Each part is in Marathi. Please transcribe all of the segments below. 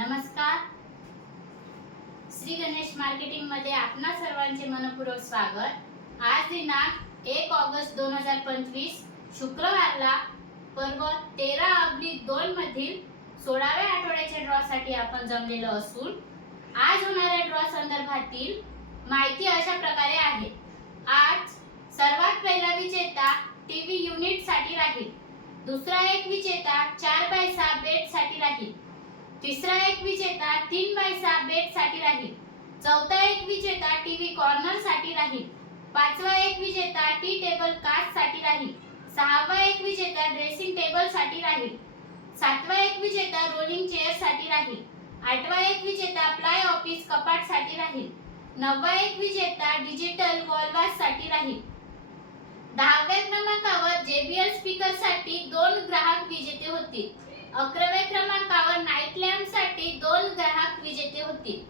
नमस्कार. श्री गणेश मार्केटिंगमध्ये आपणा सर्वांचे मनपूर्वक स्वागत. आज दिनांक एक ऑगस्ट दोन हजार पंचवीस शुक्रवारला पर्व तेरा अब्लिक दोन मधील सोळाव्या आठवड्याच्या ड्रॉ साठी आपण जमलेलो असून आज होणाऱ्या ड्रॉ संदर्भातील माहिती अशा प्रकारे आहे. आज सर्वात पहिला विजेता टीव्ही युनिटसाठी राहील. दुसरा एक विजेता चार बाय सहा बेडसाठी राहील. तिसरा एक विजेता तीन बाय सहा बेटसाठी राहील. चौथा एक विजेता टीव्ही कॉर्नरसाठी राहील. पाचवा एक विजेता टी टेबल कास्टसाठी राहील. सहावा एक विजेता ड्रेसिंग टेबलसाठी राहील. सातवा एक विजेता रोलिंग चेअरसाठी राहील. आठवा एक विजेता प्लाय ऑफिस कपाटसाठी राहील. नववा एक विजेता डिजिटल वॉलवाससाठी राहील. दहाव्या क्रमांकावर जेबीएल स्पीकरसाठी दोन ग्राहक विजेते होतील. अकराव्या क्रमांकावर नाईट लॅम्पसाठी दोन ग्राहक विजेते होतील.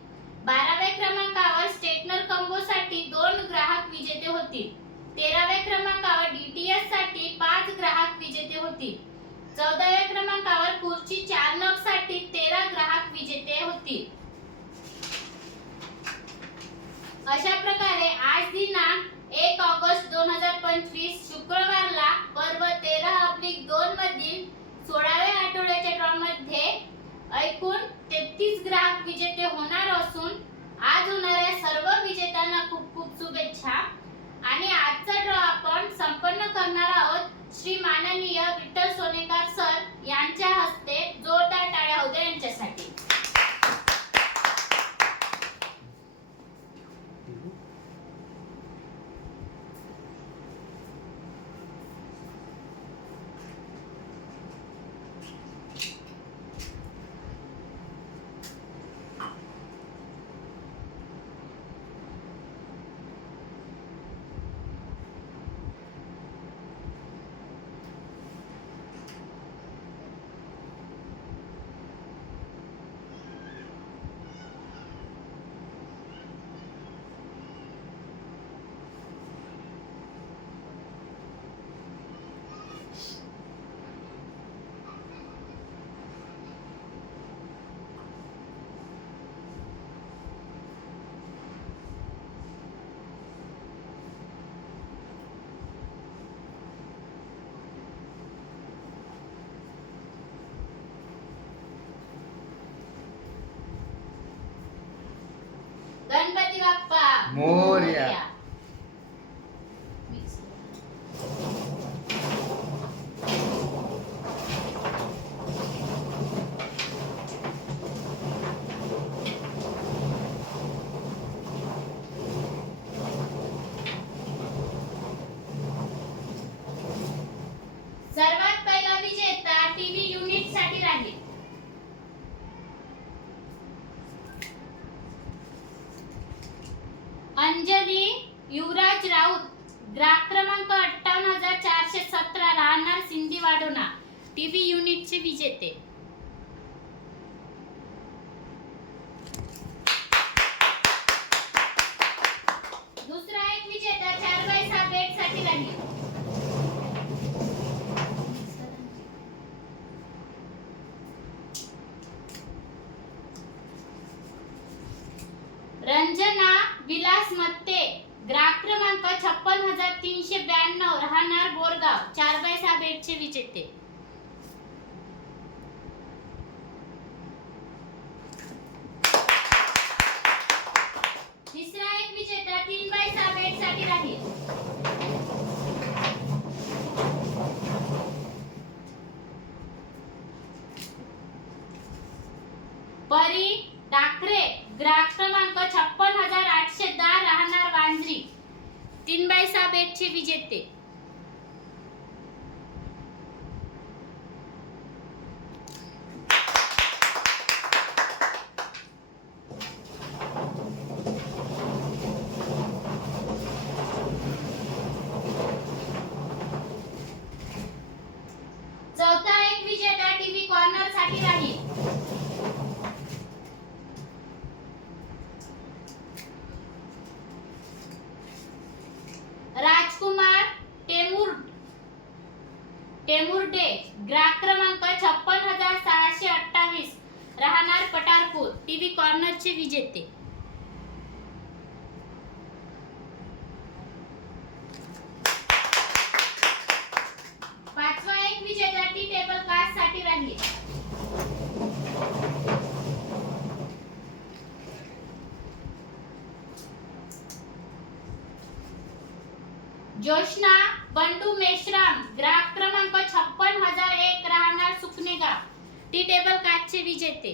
बाराव्या क्रमांकावर स्टेटनर कंबो साठी दोन ग्राहक विजेते होतील. तेराव्या क्रमांकावर डीटीएससाठी पाच ग्राहक विजेते होतील. चौदाव्या क्रमांकावर खुर्ची चार नगसाठी तेरा ग्राहक विजेते होतील. अशा प्रकारे आज दिनांक एक ऑगस्ट दोन हजार पंचवीस शुक्रवारला पर्व तेरा अब्लिक दोन मधील सोळाव्या आठवड्याच्या ड्रॉमध्ये एकूण तेहतीस ग्राहक विजेते होणार असून आज होणाऱ्या सर्व विजेत्यांना खूप खूप शुभेच्छा आणि आजचा ड्रॉ आपण संपन्न करणार आहोत श्री माननीय विठ्ठल सोनेकर सर यांच्या हस्ते जोरदार टाळ्या होऊ द्या यांच्यासाठी गणपती बाप्पा मोरया. Mix. सर्वात पहिला विजेता टीव्ही युनिटसाठी राहील अंजली युवराज राऊत ग्राहक क्रमांक अठ्ठावन्न हजार चारशे सतरा राहणार सिंधी वाडोना टीव्ही युनिटचे विजेते. दुसरा एक विजेता चार बाय सहा बेटसाठी रंजना विलास मत्ते ग्राहक क्रमांक छप्पन हजार तीनशे ब्याण्णव राहणार बोरगाव चार बाय सहा बेडचे विजेते तिसरा एक विजेता तीन बाय सहा बेटसाठी राहील परी डाकरे ग्राहक क्रमांक छप्पन हजार आठशे दहा राहणार वांद्री तीन बाय सहा बेटचे टेमुर्डे ग्राहक क्रमांक छप्पन हजार सहाशे अठ्ठावीस. राहणार पटारपूर टी व्ही कॉर्नरचे विजेते. मुलगा बंडू मेश्राम ग्राहक क्रमांक छप्पन हजार एक राहणार सुकनेगा टी टेबल काचचे विजेते.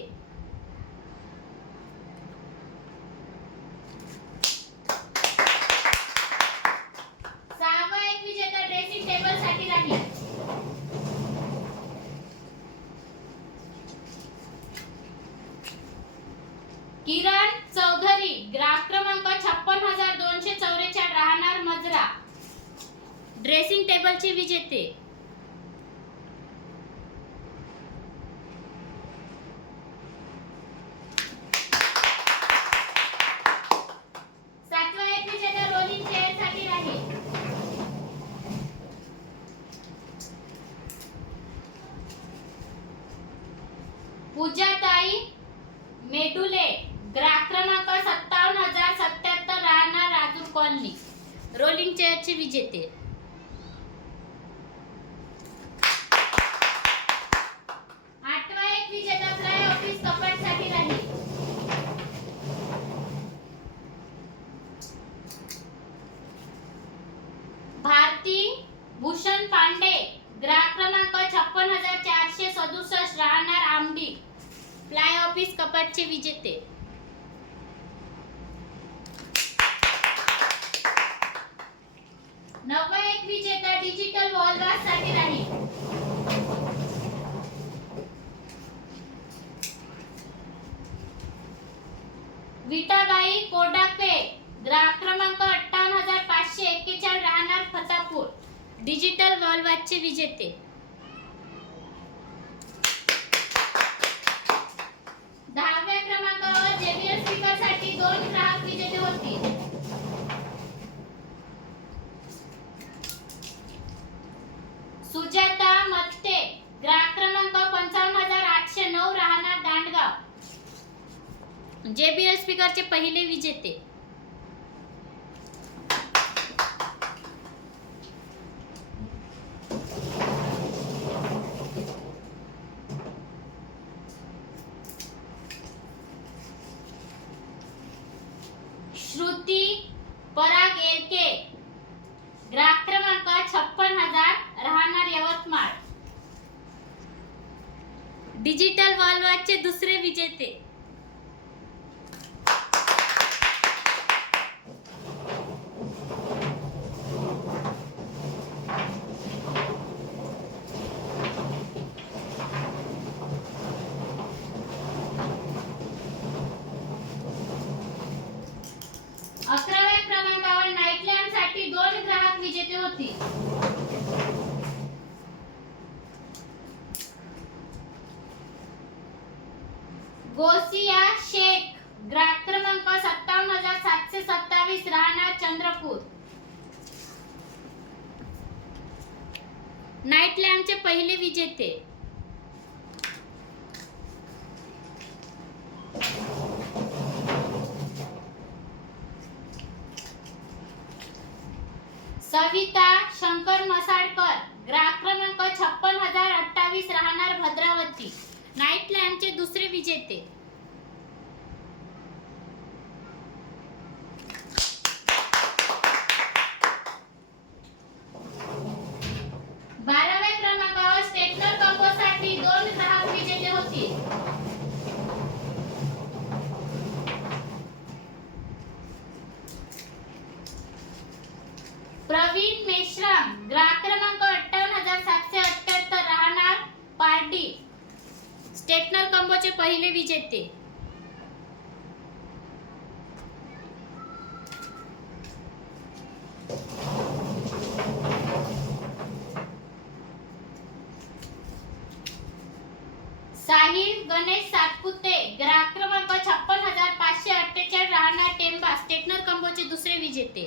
विजेते. नववा एक विजेता डिजिटल वॉलसाठी नाही विटाबाई कोडापे ग्राहक क्रमांक अठ्ठावन्न हजार पाचशे एक्केचाळीस राहणार फतापूर. डिजिटल वॉलवाचे विजेते. जेते. नाईट लॅम्पचे पहिले विजेते. विजेते. साहिल गणेश सातपुते ग्राहक क्रमांक छप्पन हजार पाचशे अठ्ठेचाळीस राहणार टेंबा स्टेटनर कंबोचे दुसरे विजेते.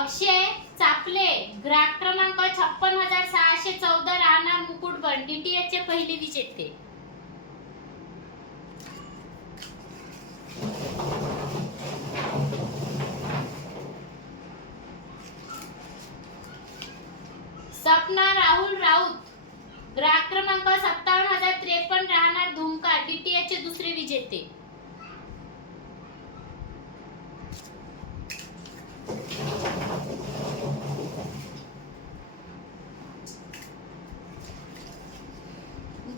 अक्षय चापले ग्राहक क्रमांक छप्पन हजार सहाशे चौदा राणा मुकुटबन डीटीएच चे पहिले विजेते. सपना राहुल राऊत ग्राहक क्रमांक सत्तावन्न हजार त्रेपन्न राहणार धुमका डीटीएच चे दुसरे विजेते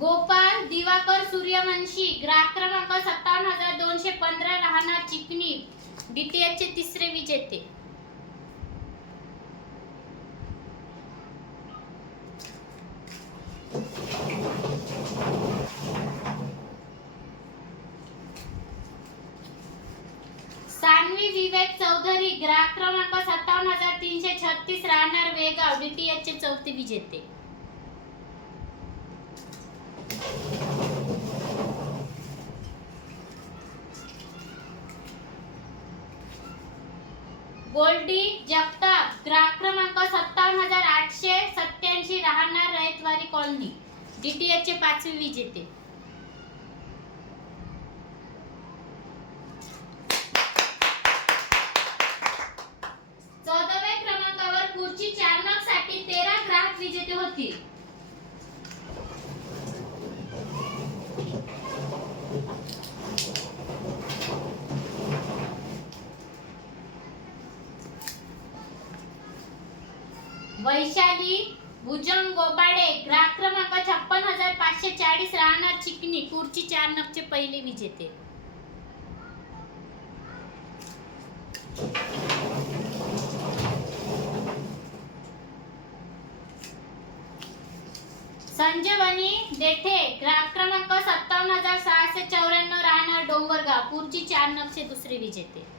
गोपाल दिवाकर सूर्यवंशी ग्राहक क्रमांक सत्तावन्न हजार दोनशे पंधरा राहणार चिकनी. डीटीएचचे तिसरे विजेते. सानवी विवेक चौधरी ग्राहक क्रमांक सत्तावन्न हजार तीनशे छत्तीस राहणार वेगाव. डीटीएचचे चौथे विजेते गोल्डी जगताप ग्राहक क्रमांक सत्तावन्न हजार आठशे सत्याऐंशी राहणार रयतवारी कॉलनी डी टी एचचे पाचवी विजेते चौदाव्या क्रमांकावर खुर्ची चारसाठी तेरा ग्राहक विजेते होतील वैशाली भुजंग गोबाडे ग्राहक क्रमांक छप्पन हजार पाचशे चाळीस राहणार चिकनी कुर्ची चार नगचे पहिले विजेते. संजीवनी देठे ग्राहक क्रमांक सत्तावन्न हजार सहाशे चौऱ्याण्णव राहणार डोंगरगाव पुढची चार नगचे दुसरे विजेते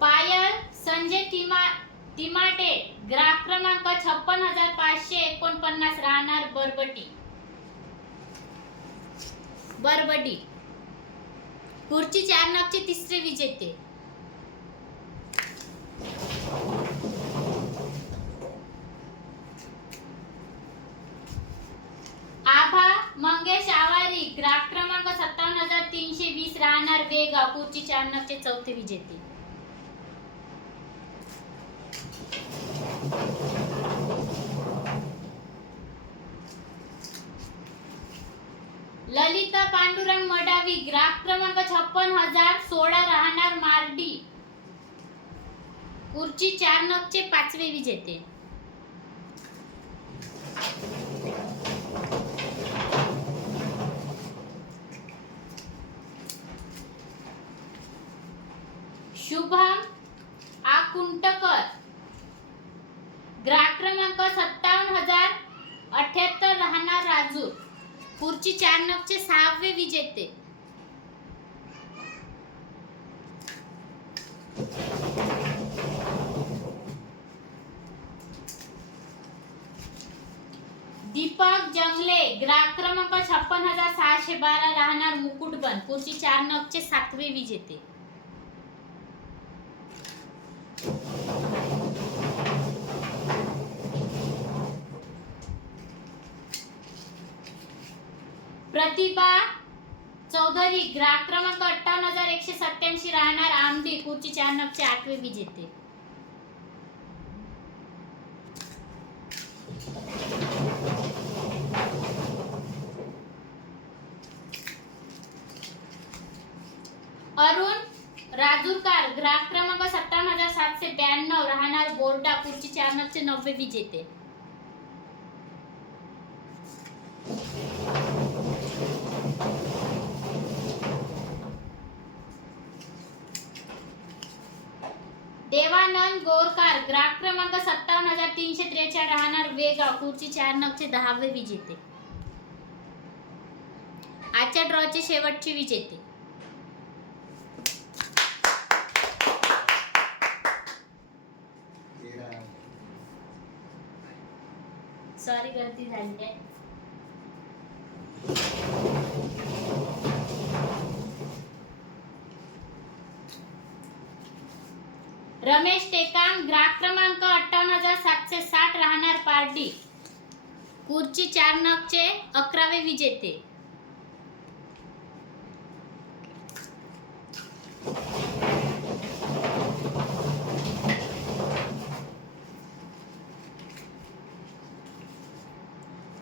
पायल संजय तिमा तिमाटे ग्राहक क्रमांक छप्पन हजार पाचशे एकोणपन्नास राहणार बरबटी बरबडी. खुर्ची चार नागचे तिसरे विजेते. आभा मंगेश आवारी ग्राहक क्रमांक सत्तावन्न हजार तीनशे वीस राहणार वेगा खुर्ची चार नागचे चौथे विजेते. पांडुरंग मडावी ग्राहक क्रमांक छप्पन हजार सोळा राहणार मार्डी. खुर्ची चार नगचे पाचवे विजेते. शुभम आकुंटकर. ग्राहक क्रमांक सत्तावन्न हजार अठ्याहत्तर राहणार राजूर पुढची चार नगचे सहावे विजेते. दीपक जंगले ग्राहक क्रमांक छप्पन हजार सहाशे बारा राहणार मुकुटबन पुढची चार नगचे सातवे विजेते. प्रतिभा चौधरी ग्राहक क्रमांक अठ्ठावन्न हजार एकशे सत्याऐंशी राहणार आमडी खुर्ची चार नगचे आठवे विजेते अरुण राजूरकार ग्राहक क्रमांक सत्तावन्न हजार सातशे ब्याण्णव राहणार बोर्डा खुर्ची चार नगचे नववे विजेते देवानंद गोरकार ग्राहक क्रमांक सत्तावन्न हजार त्रेचाळ राहणार वेगाव खुर्ची चार नगचे दहावे विजेते. आजच्या ड्रॉचे शेवटचे विजेते. सॉरी गलती झाली आहे. रमेश टेकाम ग्राहक क्रमांक अठ्ठावन्न हजार सातशे साठ राहणार पार्टी कुर्ची चार नगचे अकरावे विजेते.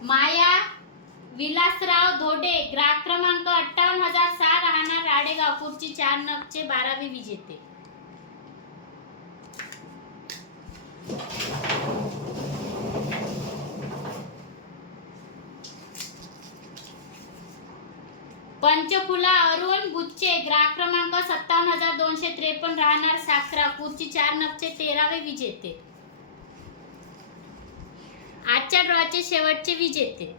माया विलासराव धोडे ग्राहक क्रमांक अठ्ठावन्न हजार सहा राहणार राडेगाव. खुर्ची चार नगचे बारावे विजेते. पंचफुला अरुण गुच्छे ग्राहक क्रमांक सत्तावन्न हजार दोनशे त्रेपन्न राहणार साखरा खुर्ची चार नगचे तेरावे विजेते. आजच्या ड्रॉचे शेवटचे विजेते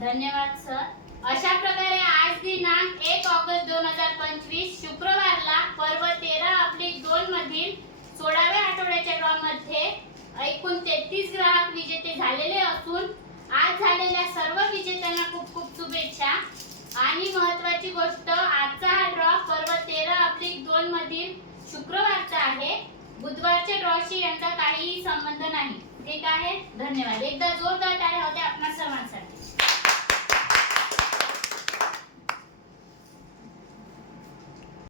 धन्यवाद सर अशा प्रकारे आज दिनांक एक ऑगस्ट दोन हजार पंचवीस शुक्रवारला पर्व तेरा अब्लिक दोन मधील सोळाव्या आठवड्याच्या ड्रॉ मध्ये एकूण तेहतीस ग्राहक विजेते झालेले असून आज झालेल्या सर्व विजेत्यांना खूप खूप शुभेच्छा. आणि महत्वाची गोष्ट आजचा हा ड्रॉ पर्व तेरा अब्लिक दोन मधील शुक्रवारचा आहे. बुधवारच्या ड्रॉशी यांचा काहीही संबंध नाही. ठीक आहे? धन्यवाद. एकदा जोरदार टाळ्या होत्या आपणा सर्वांसाठी.